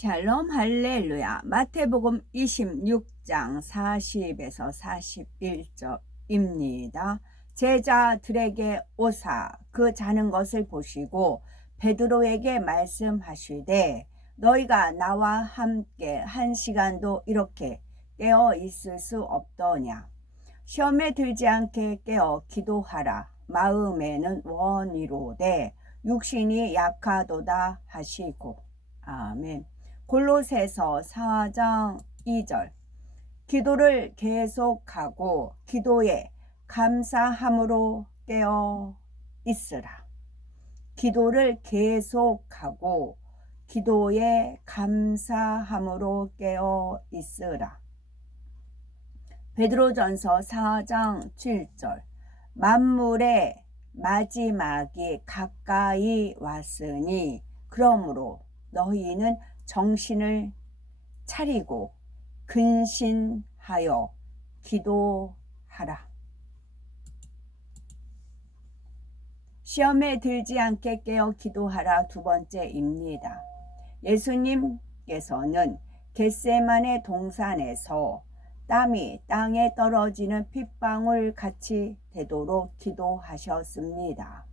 샬롬 할렐루야. 마태복음 26장 40에서 41절입니다. 제자들에게 오사 그 자는 것을 보시고 베드로에게 말씀하시되 너희가 나와 함께 1시간도 이렇게 깨어 있을 수 없더냐. 시험에 들지 않게 깨어 기도하라. 마음에는 원이로되 육신이 약하도다 하시고. 아멘. 골로새서 4장 2절. 기도를 계속하고 기도에 감사함으로 깨어 있으라. 기도를 계속하고 기도에 감사함으로 깨어 있으라. 베드로전서 4장 7절. 만물의 마지막이 가까이 왔으니 그러므로 너희는 정신을 차리고 근신하여 기도하라. 시험에 들지 않게 깨어 기도하라 두 번째입니다. 예수님께서는 겟세마네 동산에서 땀이 땅에 떨어지는 핏방울 같이 되도록 기도하셨습니다.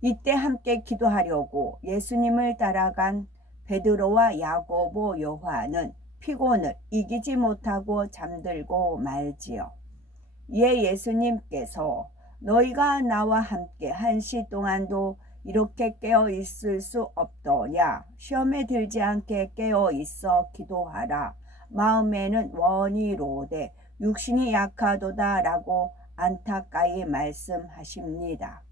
이때 함께 기도하려고 예수님을 따라간 베드로와 야고보, 요한은 피곤을 이기지 못하고 잠들고 말지요. 이에 예수님께서 너희가 나와 함께 1시 동안도 이렇게 깨어 있을 수 없더냐. 시험에 들지 않게 깨어 있어 기도하라. 마음에는 원이로되 육신이 약하도다 라고 안타까이 말씀하십니다.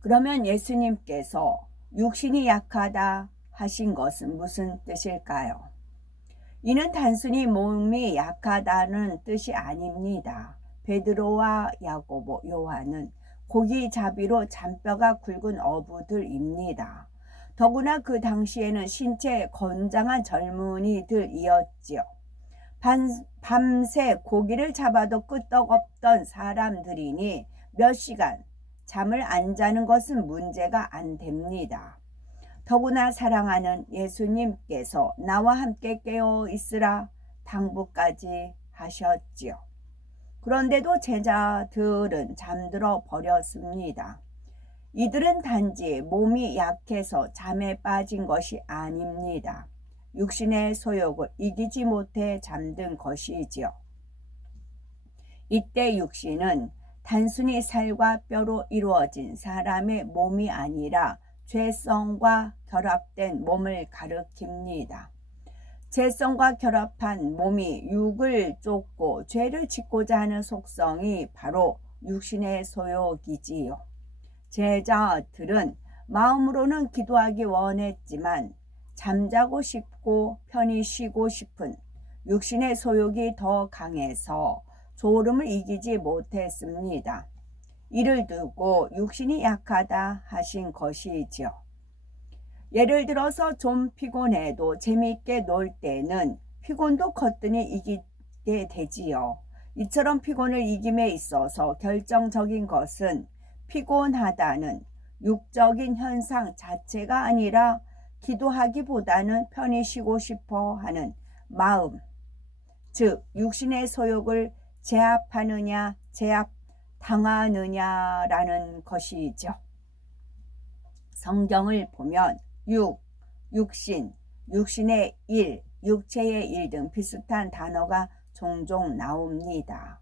그러면 예수님께서 육신이 약하다 하신 것은 무슨 뜻일까요? 이는 단순히 몸이 약하다는 뜻이 아닙니다. 베드로와 야고보, 요한은 고기잡이로 잔뼈가 굵은 어부들입니다. 더구나 그 당시에는 신체 건장한 젊은이들이었지요. 밤새 고기를 잡아도 끄떡없던 사람들이니 몇 시간 잠을 안 자는 것은 문제가 안 됩니다. 더구나 사랑하는 예수님께서 나와 함께 깨어 있으라 당부까지 하셨지요. 그런데도 제자들은 잠들어 버렸습니다. 이들은 단지 몸이 약해서 잠에 빠진 것이 아닙니다. 육신의 소욕을 이기지 못해 잠든 것이지요. 이때 육신은 단순히 살과 뼈로 이루어진 사람의 몸이 아니라 죄성과 결합된 몸을 가리킵니다. 죄성과 결합한 몸이 육을 쫓고 죄를 짓고자 하는 속성이 바로 육신의 소욕이지요. 제자들은 마음으로는 기도하기 원했지만 잠자고 싶고 편히 쉬고 싶은 육신의 소욕이 더 강해서 졸음을 이기지 못했습니다. 이를 두고 육신이 약하다 하신 것이지요. 예를 들어서 좀 피곤해도 재미있게 놀 때는 피곤도 거뜬히 이기게 되지요. 이처럼 피곤을 이김에 있어서 결정적인 것은 피곤하다는 육적인 현상 자체가 아니라 기도하기보다는 편히 쉬고 싶어 하는 마음, 즉 육신의 소욕을 제압하느냐 제압당하느냐라는 것이죠. 성경을 보면 육신, 육신의 일, 육체의 일 등 비슷한 단어가 종종 나옵니다.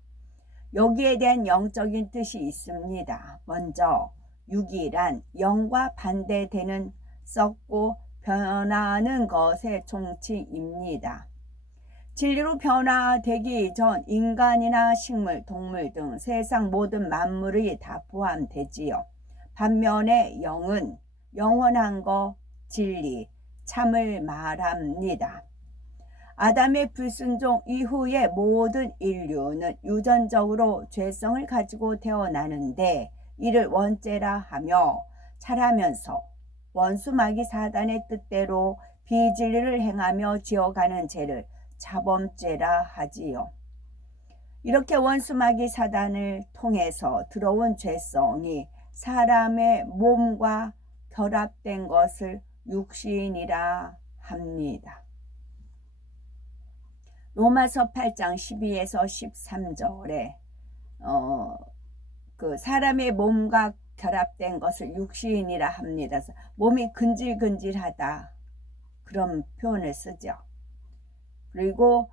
여기에 대한 영적인 뜻이 있습니다. 먼저 육이란 영과 반대되는 썩고 변하는 것의 총칭입니다. 진리로 변화되기 전 인간이나 식물, 동물 등 세상 모든 만물이 다 포함되지요. 반면에 영은 영원한 거, 진리, 참을 말합니다. 아담의 불순종 이후의 모든 인류는 유전적으로 죄성을 가지고 태어나는데 이를 원죄라 하며 자라면서 원수 마귀 사단의 뜻대로 비진리를 행하며 지어가는 죄를 자범죄라 하지요. 이렇게 원수 마귀 사단을 통해서 들어온 죄성이 사람의 몸과 결합된 것을 육신이라 합니다. 로마서 8장 12에서 13절에 그 사람의 몸과 결합된 것을 육신이라 합니다. 몸이 근질근질하다 그런 표현을 쓰죠. 그리고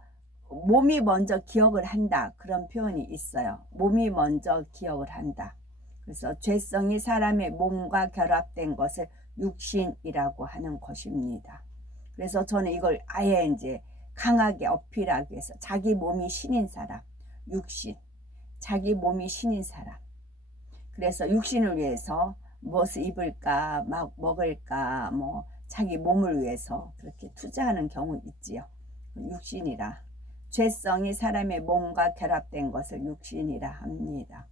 몸이 먼저 기억을 한다 그런 표현이 있어요. 몸이 먼저 기억을 한다. 그래서 죄성이 사람의 몸과 결합된 것을 육신이라고 하는 것입니다. 그래서 저는 이걸 아예 이제 강하게 어필하기 위해서 자기 몸이 신인 사람, 육신, 자기 몸이 신인 사람. 그래서 육신을 위해서 무엇을 입을까, 막 먹을까, 뭐 자기 몸을 위해서 그렇게 투자하는 경우 있지요. 육신이라. 죄성이 사람의 몸과 결합된 것을 육신이라 합니다.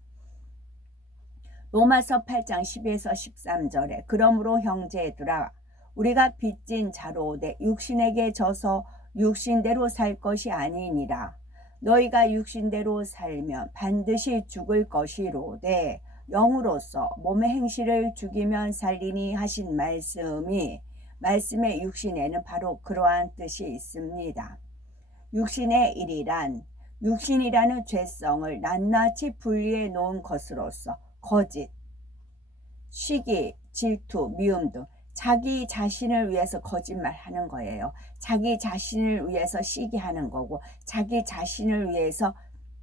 로마서 8장 10에서 13절에 그러므로 형제들아 우리가 빚진 자로되 육신에게 져서 육신대로 살 것이 아니니라. 너희가 육신대로 살면 반드시 죽을 것이로되 영으로서 몸의 행실을 죽이면 살리니 하신 말씀의 육신에는 바로 그러한 뜻이 있습니다. 육신의 일이란 육신이라는 죄성을 낱낱이 분리해 놓은 것으로서 거짓, 시기, 질투, 미움 등 자기 자신을 위해서 거짓말하는 거예요. 자기 자신을 위해서 시기하는 거고 자기 자신을 위해서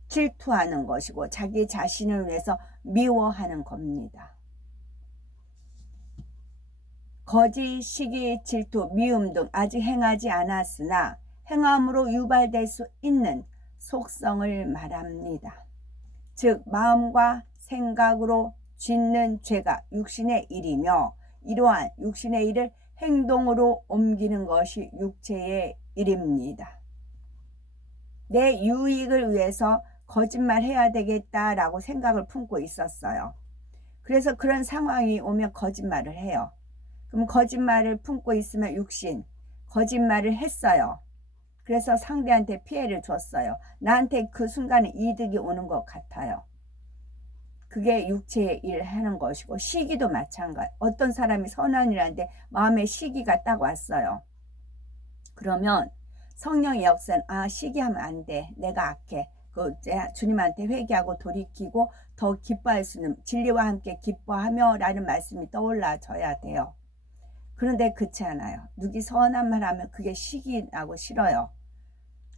질투하는 것이고 자기 자신을 위해서 미워하는 겁니다. 거짓, 시기, 질투, 미움 등 아직 행하지 않았으나 행함으로 유발될 수 있는 속성을 말합니다. 즉 마음과 생각으로 짓는 죄가 육신의 일이며 이러한 육신의 일을 행동으로 옮기는 것이 육체의 일입니다. 내 유익을 위해서 거짓말해야 되겠다라고 생각을 품고 있었어요. 그래서 그런 상황이 오면 거짓말을 해요. 그럼 거짓말을 품고 있으면 육신, 거짓말을 했어요. 그래서 상대한테 피해를 줬어요. 나한테 그 순간에 이득이 오는 것 같아요. 그게 육체의 일을 하는 것이고 시기도 마찬가지. 어떤 사람이 선한이라는데 마음에 시기가 딱 왔어요. 그러면 성령의 역사는 시기하면 안 돼. 내가 악해. 주님한테 회개하고 돌이키고 더 기뻐할 수 있는 진리와 함께 기뻐하며 라는 말씀이 떠올라져야 돼요. 그런데 그렇지 않아요. 누구 선한 말 하면 그게 시기나고 싫어요.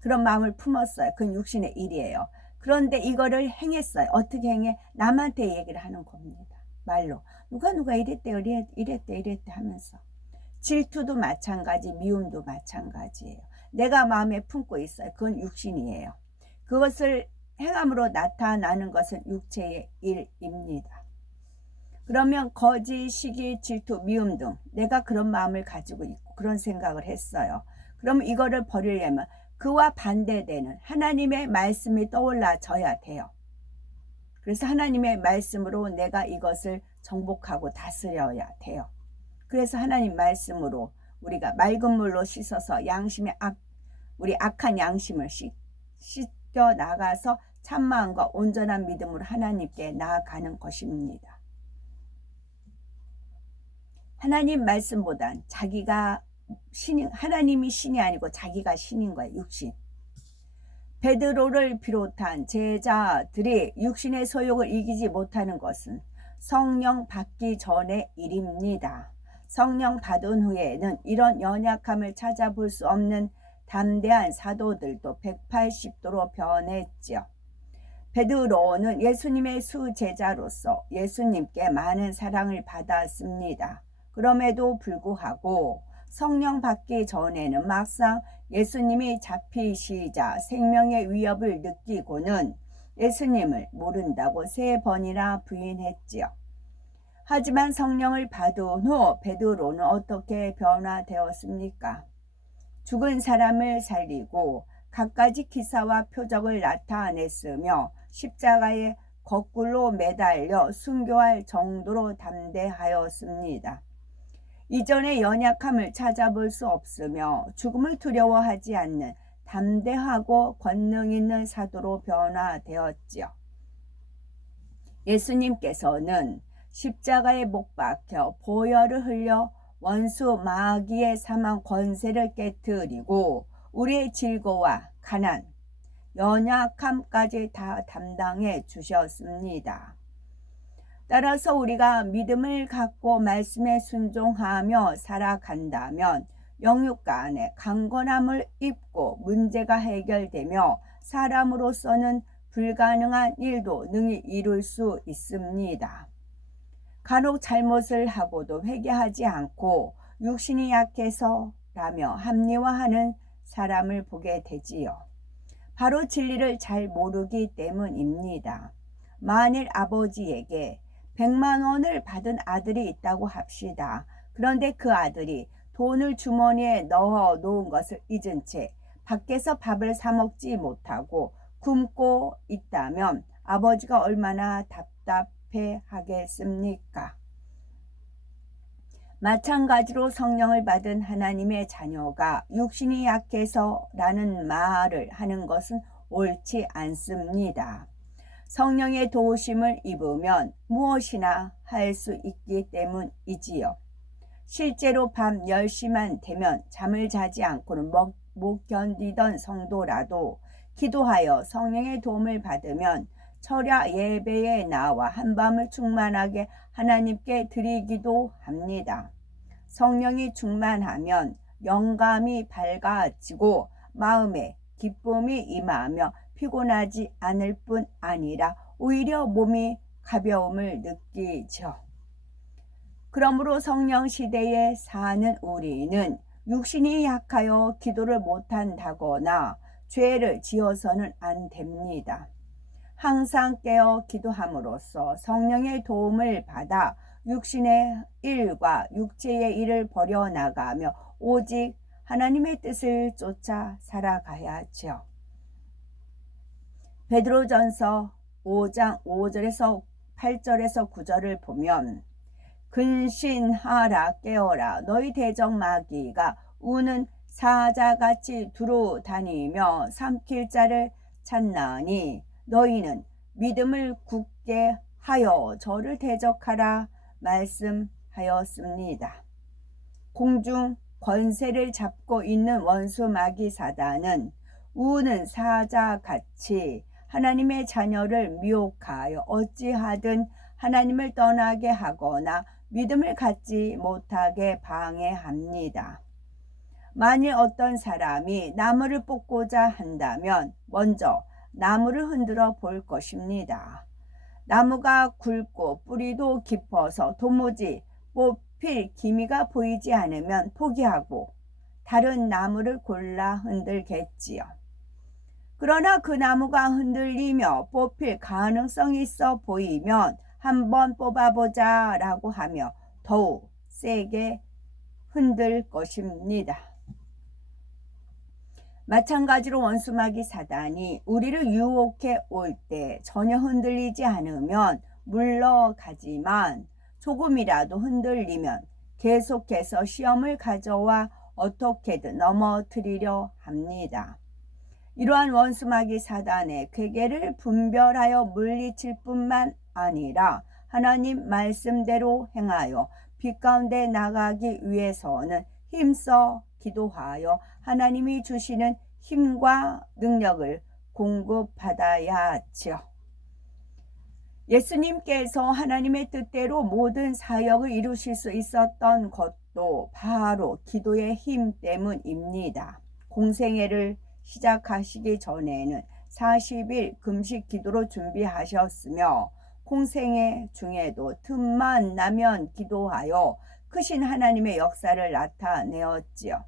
그런 마음을 품었어요. 그건 육신의 일이에요. 그런데 이거를 행했어요. 어떻게 행해? 남한테 얘기를 하는 겁니다. 말로. 누가 이랬대 이랬대 하면서. 질투도 마찬가지, 미움도 마찬가지예요. 내가 마음에 품고 있어요. 그건 육신이에요. 그것을 행함으로 나타나는 것은 육체의 일입니다. 그러면 거짓, 시기, 질투, 미움 등 내가 그런 마음을 가지고 있고 그런 생각을 했어요. 그럼 이거를 버리려면 그와 반대되는 하나님의 말씀이 떠올라져야 돼요. 그래서 하나님의 말씀으로 내가 이것을 정복하고 다스려야 돼요. 그래서 하나님 말씀으로 우리가 맑은 물로 씻어서 우리 악한 양심을 씻겨 나가서 참마음과 온전한 믿음으로 하나님께 나아가는 것입니다. 하나님 말씀보단 하나님이 신이 아니고 자기가 신인 거예요. 육신. 베드로를 비롯한 제자들이 육신의 소욕을 이기지 못하는 것은 성령 받기 전의 일입니다. 성령 받은 후에는 이런 연약함을 찾아볼 수 없는 담대한 사도들도 180도로 변했지요. 베드로는 예수님의 수제자로서 예수님께 많은 사랑을 받았습니다. 그럼에도 불구하고 성령 받기 전에는 막상 예수님이 잡히시자 생명의 위협을 느끼고는 예수님을 모른다고 3번이나 부인했지요. 하지만 성령을 받은 후 베드로는 어떻게 변화되었습니까? 죽은 사람을 살리고 갖가지 기사와 표적을 나타냈으며 십자가에 거꾸로 매달려 순교할 정도로 담대하였습니다. 이전의 연약함을 찾아볼 수 없으며 죽음을 두려워하지 않는 담대하고 권능 있는 사도로 변화되었지요. 예수님께서는 십자가에 못 박혀 보혈을 흘려 원수 마귀의 사망 권세를 깨뜨리고 우리의 질고와 가난, 연약함까지 다 담당해 주셨습니다. 따라서 우리가 믿음을 갖고 말씀에 순종하며 살아간다면 영육가 안에 강건함을 입고 문제가 해결되며 사람으로서는 불가능한 일도 능히 이룰 수 있습니다. 간혹 잘못을 하고도 회개하지 않고 육신이 약해서라며 합리화하는 사람을 보게 되지요. 바로 진리를 잘 모르기 때문입니다. 만일 아버지에게 100만 원을 받은 아들이 있다고 합시다. 그런데 그 아들이 돈을 주머니에 넣어 놓은 것을 잊은 채 밖에서 밥을 사 먹지 못하고 굶고 있다면 아버지가 얼마나 답답해 하겠습니까? 마찬가지로 성령을 받은 하나님의 자녀가 육신이 약해서라는 말을 하는 것은 옳지 않습니다. 성령의 도우심을 입으면 무엇이나 할 수 있기 때문이지요. 실제로 밤 10시만 되면 잠을 자지 않고는 못 견디던 성도라도 기도하여 성령의 도움을 받으면 철야 예배에 나와 한밤을 충만하게 하나님께 드리기도 합니다. 성령이 충만하면 영감이 밝아지고 마음에 기쁨이 임하며 피곤하지 않을 뿐 아니라 오히려 몸이 가벼움을 느끼죠. 그러므로 성령 시대에 사는 우리는 육신이 약하여 기도를 못한다거나 죄를 지어서는 안 됩니다. 항상 깨어 기도함으로써 성령의 도움을 받아 육신의 일과 육체의 일을 버려나가며 오직 하나님의 뜻을 쫓아 살아가야죠. 베드로전서 5장 5절에서 8절에서 9절을 보면 근신하라 깨어라 너희 대적 마귀가 우는 사자같이 두루 다니며 삼킬 자를 찾나니 너희는 믿음을 굳게 하여 저를 대적하라 말씀하였습니다. 공중 권세를 잡고 있는 원수 마귀 사단은 우는 사자같이 하나님의 자녀를 미혹하여 어찌하든 하나님을 떠나게 하거나 믿음을 갖지 못하게 방해합니다. 만일 어떤 사람이 나무를 뽑고자 한다면 먼저 나무를 흔들어 볼 것입니다. 나무가 굵고 뿌리도 깊어서 도무지 뽑힐 기미가 보이지 않으면 포기하고 다른 나무를 골라 흔들겠지요. 그러나 그 나무가 흔들리며 뽑힐 가능성이 있어 보이면 한번 뽑아보자 라고 하며 더욱 세게 흔들 것입니다. 마찬가지로 원수마귀 사단이 우리를 유혹해 올 때 전혀 흔들리지 않으면 물러가지만 조금이라도 흔들리면 계속해서 시험을 가져와 어떻게든 넘어뜨리려 합니다. 이러한 원수마귀 사단의 괴계를 분별하여 물리칠 뿐만 아니라 하나님 말씀대로 행하여 빛 가운데 나가기 위해서는 힘써 기도하여 하나님이 주시는 힘과 능력을 공급받아야 하죠. 예수님께서 하나님의 뜻대로 모든 사역을 이루실 수 있었던 것도 바로 기도의 힘 때문입니다. 공생애를 시작하시기 전에는 40일 금식 기도로 준비하셨으며 공생애 중에도 틈만 나면 기도하여 크신 하나님의 역사를 나타내었지요.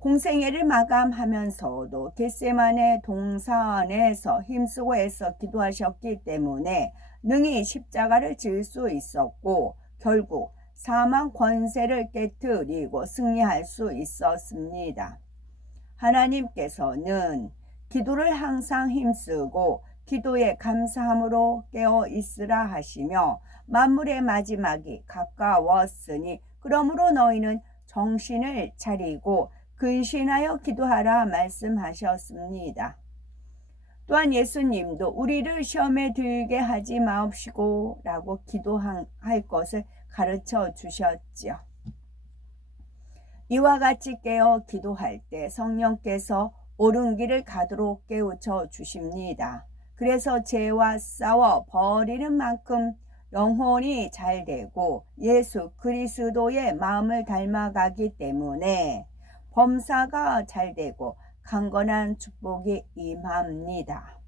공생애를 마감하면서도 겟세마네 동산에서 힘쓰고 애써 기도하셨기 때문에 능히 십자가를 질 수 있었고 결국 사망 권세를 깨뜨리고 승리할 수 있었습니다. 하나님께서는 기도를 항상 힘쓰고 기도에 감사함으로 깨어 있으라 하시며 만물의 마지막이 가까웠으니 그러므로 너희는 정신을 차리고 근신하여 기도하라 말씀하셨습니다. 또한 예수님도 우리를 시험에 들게 하지 마옵시고 라고 기도할 것을 가르쳐 주셨지요. 이와 같이 깨어 기도할 때 성령께서 옳은 길을 가도록 깨우쳐 주십니다. 그래서 죄와 싸워 버리는 만큼 영혼이 잘 되고 예수 그리스도의 마음을 닮아가기 때문에 범사가 잘 되고 강건한 축복이 임합니다.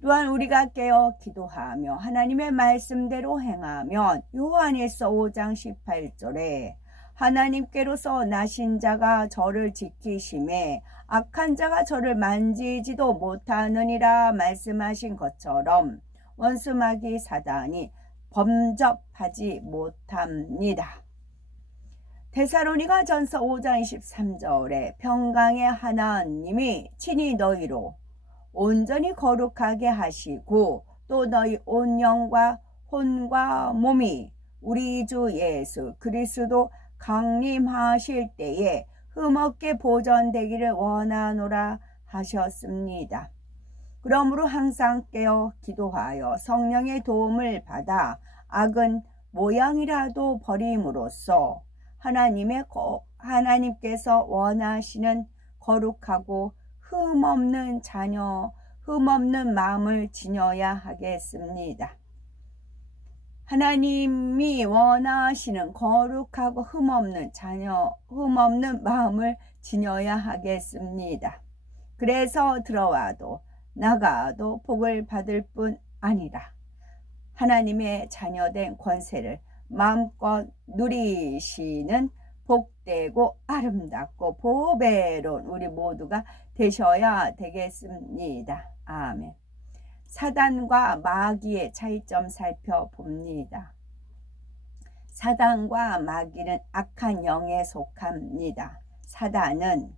또한 우리가 깨어 기도하며 하나님의 말씀대로 행하면 요한일서 5장 18절에 하나님께로서 나신 자가 저를 지키심에 악한 자가 저를 만지지도 못하느니라 말씀하신 것처럼 원수마귀 사단이 범접하지 못합니다. 데살로니가 전서 5장 23절에 평강의 하나님이 친히 너희로 온전히 거룩하게 하시고 또 너희 온 영과 혼과 몸이 우리 주 예수 그리스도 강림하실 때에 흠없게 보존되기를 원하노라 하셨습니다. 그러므로 항상 깨어 기도하여 성령의 도움을 받아 악은 모양이라도 버림으로써 하나님께서 원하시는 거룩하고 흠없는 마음을 지녀야 하겠습니다. 하나님이 원하시는 거룩하고 흠없는 마음을 지녀야 하겠습니다. 그래서 들어와도 나가도 복을 받을 뿐 아니라 하나님의 자녀된 권세를 마음껏 누리시는 복되고 아름답고 보배로운 우리 모두가 되셔야 되겠습니다. 아멘. 사단과 마귀의 차이점 살펴봅니다. 사단과 마귀는 악한 영에 속합니다. 사단은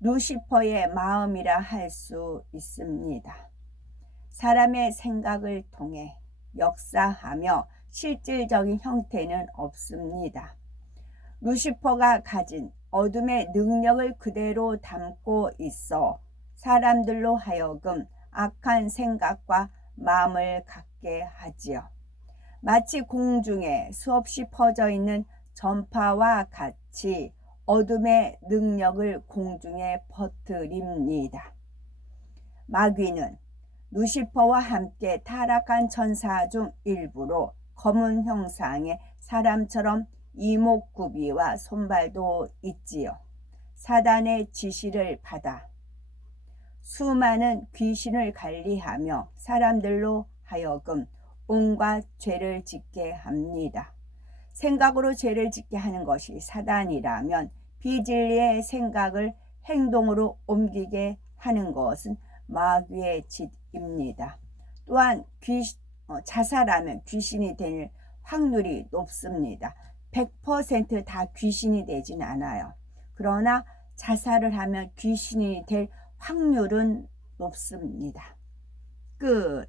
루시퍼의 마음이라 할 수 있습니다. 사람의 생각을 통해 역사하며 실질적인 형태는 없습니다. 루시퍼가 가진 어둠의 능력을 그대로 담고 있어 사람들로 하여금 악한 생각과 마음을 갖게 하지요. 마치 공중에 수없이 퍼져 있는 전파와 같이 어둠의 능력을 공중에 퍼뜨립니다. 마귀는 루시퍼와 함께 타락한 천사 중 일부로 검은 형상의 사람처럼 이목구비와 손발도 있지요. 사단의 지시를 받아 수많은 귀신을 관리하며 사람들로 하여금 온갖 죄를 짓게 합니다. 생각으로 죄를 짓게 하는 것이 사단이라면 비진리의 생각을 행동으로 옮기게 하는 것은 마귀의 짓입니다. 또한 자살하면 귀신이 될 확률이 높습니다. 100% 다 귀신이 되진 않아요. 그러나 자살을 하면 귀신이 될 확률은 높습니다. 끝.